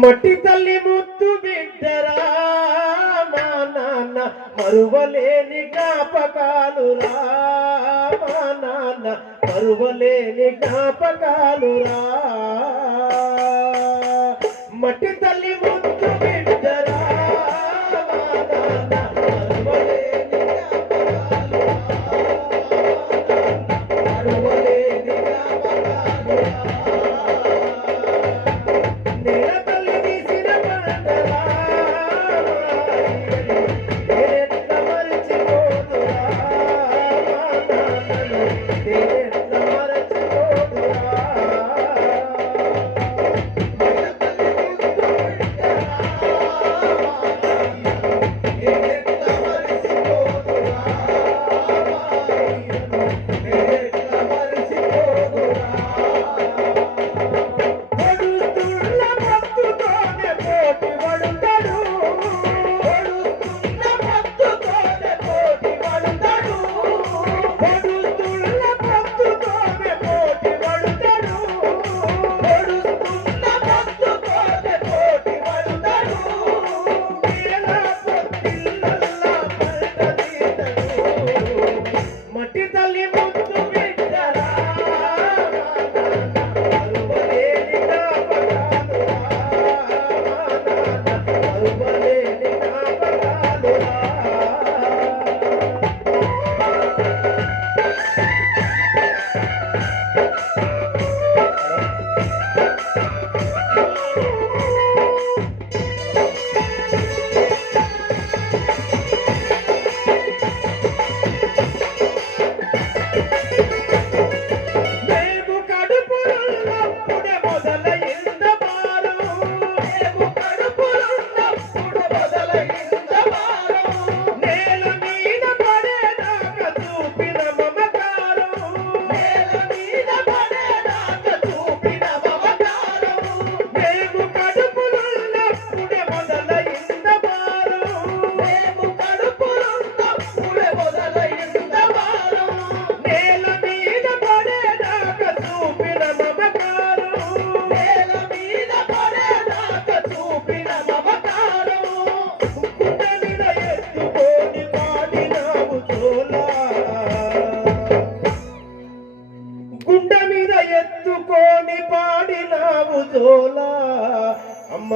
మట్టి తల్లి ముద్దు బిడ్డరా మా నాన్న మరువలేని జ్ఞాపకాలురా మా నాన్న మరువలేని జ్ఞాపకాలురా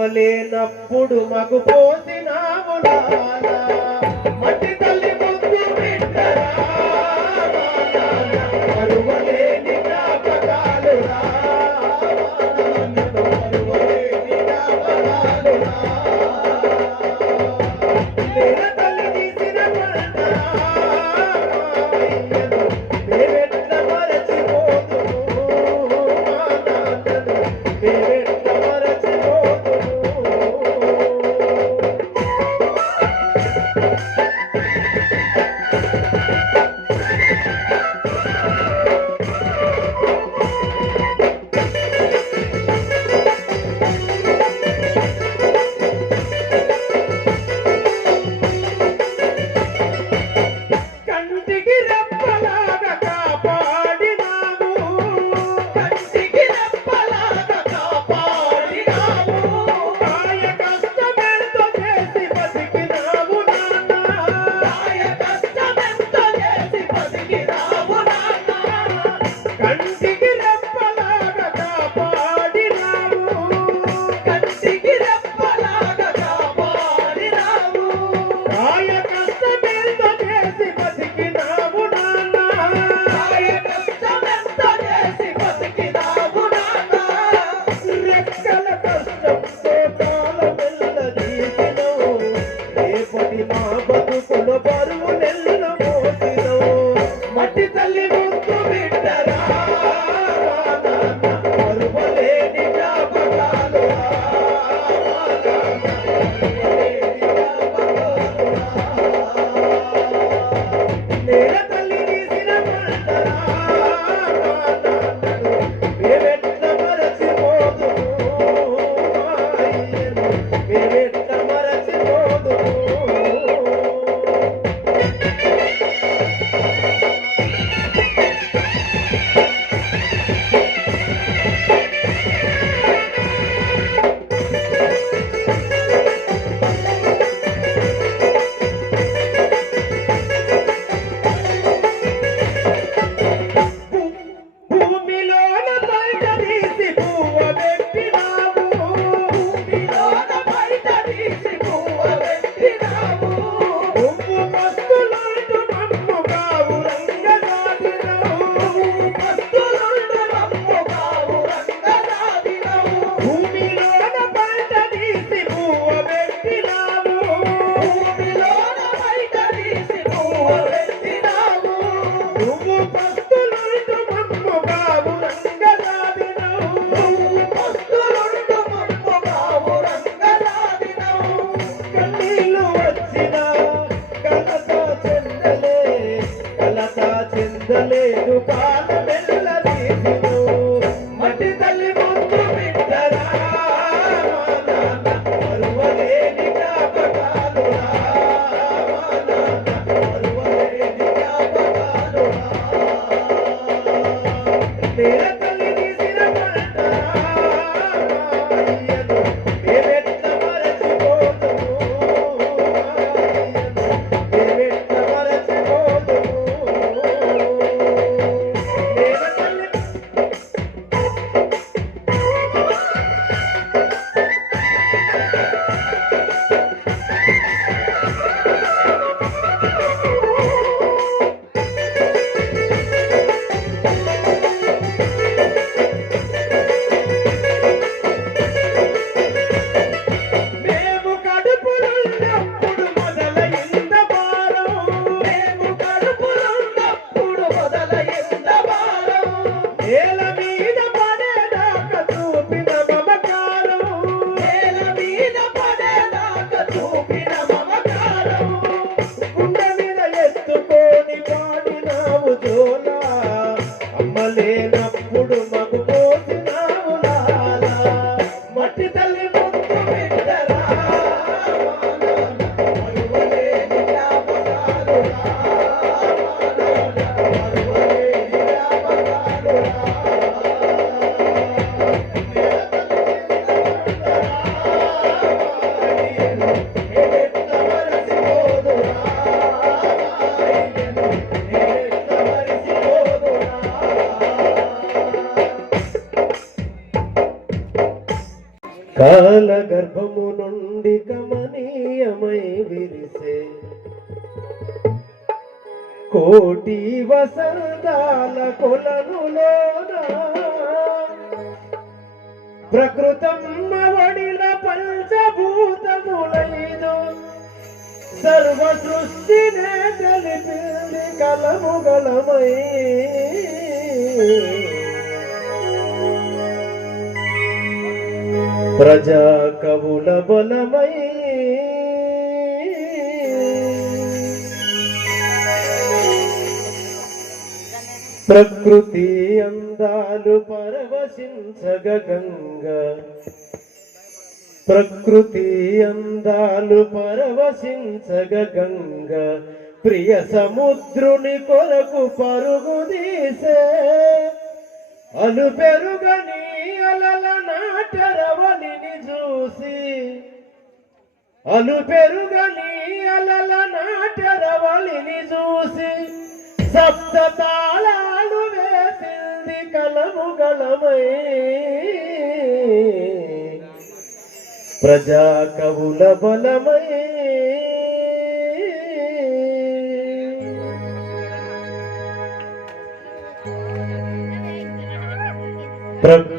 పోలేనప్పుడు మగు పో Take it. Oh. కాల గర్భము నుండి కమనీయమై విరిసే. కోటి వసంతాల కొలనులోనా? ప్రకృతమ్మ వడిల పంచభూతములైదు. సర్వ సృష్టినే కలిపి కలము గలమై. ప్రజా కవుల బలమై ప్రకృతి అందాలు పరవశించగ గంగ. ప్రకృతి అందాలు పరవశించగ గంగ. ప్రియ సముద్రుని కొరకు పరుగుదీసే అను పెరుగని నాటరవనిని చూసి అను పెరుగని అలల నాటరవలిని చూసి సప్త తాళాలు వేసింది కలము కలముగలమై ప్రజా కవుల బలమై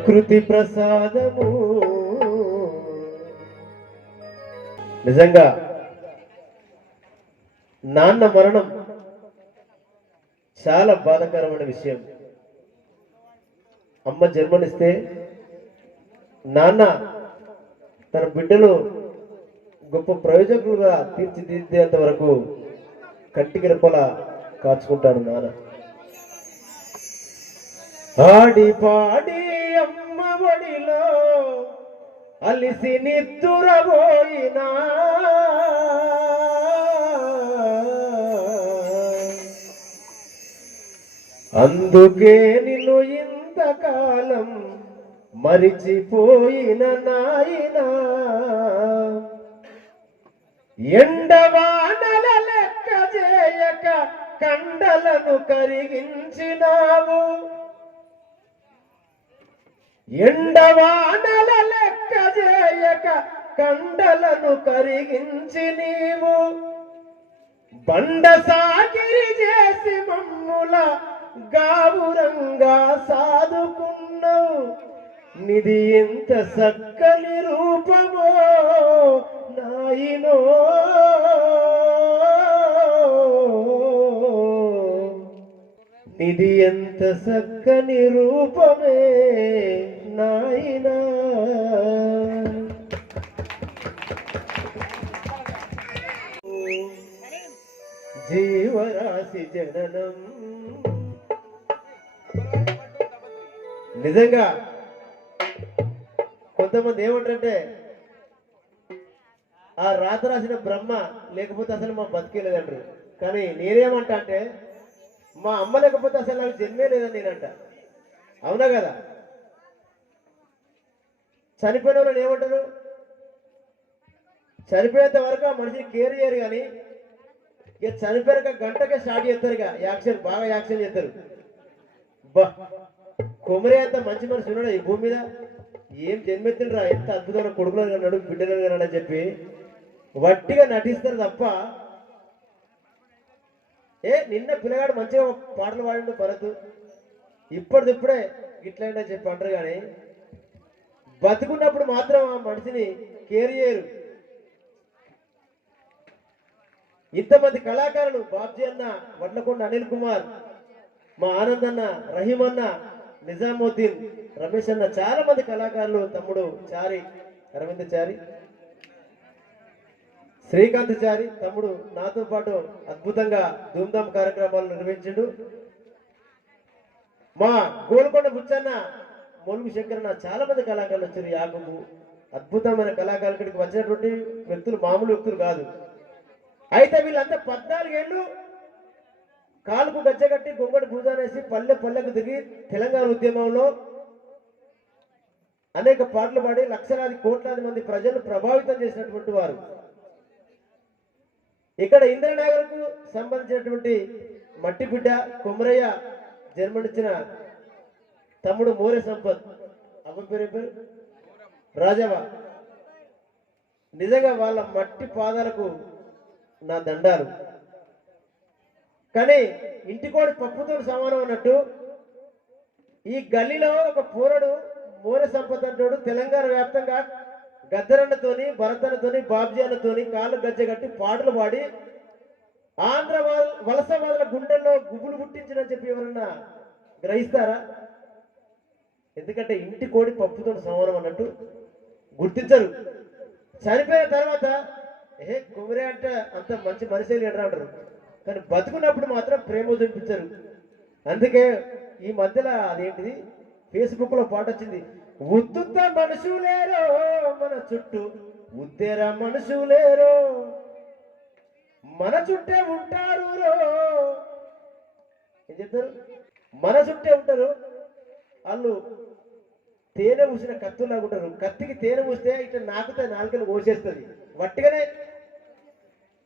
ప్రకృతి ప్రసాదము. నిజంగా నాన్న మరణం చాలా బాధాకరమైన విషయం. అమ్మ జన్మనిస్తే నాన్న తన బిడ్డలు గొప్ప ప్రయోజకులుగా తీర్చిదిద్దేంత వరకు కంటికి రెప్పల కాచుకుంటాడు నాన్న. ఆడి పాడి ఒడిలో అలిసి నిద్దురబోయినా. అందుకే నిన్ను ఇంతకాలం మరిచిపోయిన నాయనా. ఎండవానల లెక్క చేయక కండలను కరిగించినావు. ఎండవానల లెక్క చేయక కండలను కరిగించి నీవు. బండ సాగిరి చేసి మమ్ముల గావురంగా సాదుకున్నావు. నిది ఎంత చక్కని రూపమో నాయనో. నిది ఎంత చక్కని రూపమే నాయనా. జీవరాశి జననం. నిజంగా కొంతమంది ఏమంటారంటే ఆ రాత రాసిన బ్రహ్మ లేకపోతే అసలు మా బతికేలేదంటారు కానీ నేనేమంటా అంటే మా అమ్మ లేకపోతే అసలు నాకు జన్మే లేదని నేనంట. అవునా కదా? చనిపోయిన వాళ్ళు ఏమంటారు? చనిపోయేంత వరకు ఆ మనిషిని కేర్ చేయరు కానీ ఇక చనిపోయాక గంటకే స్టార్ట్ చేస్తారు ఇక. యాక్షన్ బాగా యాక్షన్ చేస్తారు. బా కొమరే అంత మంచి మనిషి ఉన్నాడు ఈ భూమి మీద? ఏం జన్మెత్తిండ్రా? ఎంత అద్భుతమైన కొడుకులను కన్నాడు బిడ్డలను కన్నాడు అని చెప్పి వట్టిగా నటిస్తారు తప్ప ఏ నిన్న పిల్లగాడు మంచిగా పాటలు పాడిండు భరత్. ఇప్పటిదిప్పుడే ఇట్లయిందని చెప్పి అంటారు కానీ బతుకున్నప్పుడు మాత్రం ఆ మనిషిని కేర్ చేయరు. ఇంతమంది కళాకారులు బాబ్జీ అన్న వడ్లకొండ అనిల్ కుమార్ మా ఆనంద్ అన్న రహీం అన్న నిజాముద్దీన్ రమేష్ అన్న చాలా మంది కళాకారులు తమ్ముడు చారి అరవింద్ చారి శ్రీకాంత్ చారి తమ్ముడు నాతో పాటు అద్భుతంగా ధూమ్ధామ్ కార్యక్రమాలు నిర్వహించిండు. మా గోల్కొండ బుచ్చన్న మొలుగు శంకరన్న చాలా మంది కళాకారులు వచ్చారు యాగము అద్భుతమైన కళాకారులు ఇక్కడికి వచ్చినటువంటి వ్యక్తులు మామూలు వ్యక్తులు కాదు. అయితే వీళ్ళంతా పద్నాలుగేళ్ళు కాలుకు గజ్జగట్టి గొంగడి భూజానేసి పల్లె పల్లెకు దిగి తెలంగాణ ఉద్యమంలో అనేక పాటలు పాడి లక్షలాది కోట్లాది మంది ప్రజలు ప్రభావితం చేసినటువంటి వారు. ఇక్కడ ఇంద్రనగర్కు సంబంధించినటువంటి మట్టి బిడ్డ కొమరయ్య జన్మనిచ్చిన తమ్ముడు మోరే సంపత్. అమ్మ పేరు పేరు? రాజవ నిజంగా వాళ్ళ మట్టి పాదాలకు నా దండాలు. కానీ ఇంటికోడి పప్పుతో సమానం అన్నట్టు ఈ గల్లీలో ఒక పూరడు మూల సంపద అంటాడు తెలంగాణ వ్యాప్తంగా గద్దరన్నతోని భరతన్నతోని బాబ్జీ అన్నతోని కాళ్ళు గజ్జె కట్టి పాటలు పాడి ఆంధ్ర వల- వలస వాళ్ళ గుండెల్లో గుబులు పుట్టించడని చెప్పి ఎవరన్నా గ్రహిస్తారా? ఎందుకంటే ఇంటి కోడి పప్పుతో సమానం అన్నట్టు గుర్తించరు. చనిపోయిన తర్వాత ఏ కుమరే అంటే అంత మంచి మనిషి లేడరా అంటారు. కానీ బతుకున్నప్పుడు మాత్రం ప్రేమ చూపించరు. అందుకే ఈ మధ్యలో అదేంటిది? ఫేస్బుక్లో పాట వచ్చింది. ఉత్తుత్త మనుషులేరో మన చుట్టూ ఉత్తేర మనుషులేరో మన చుట్టే ఉంటారు రో. ఏం చెప్తారు? మన చుట్టే ఉంటారు. వాళ్ళు తేనె పూసిన కత్తులాగా ఉంటారు. కత్తికి తేనె పూస్తే ఇట్లా నాకుతే నాలుకలు కోసేస్తుంది. వట్టిగానే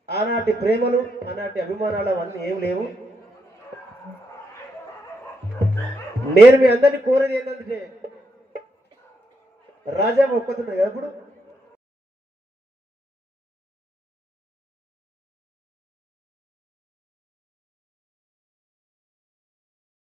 ఆనాటి ప్రేమలు ఆనాటి అభిమానాలు అవన్నీ ఏం లేవు. నేను మీ అందరినీ కోరేది ఏంటంటే రాజా ఒక్కతున్నాయి కదా ఇప్పుడు?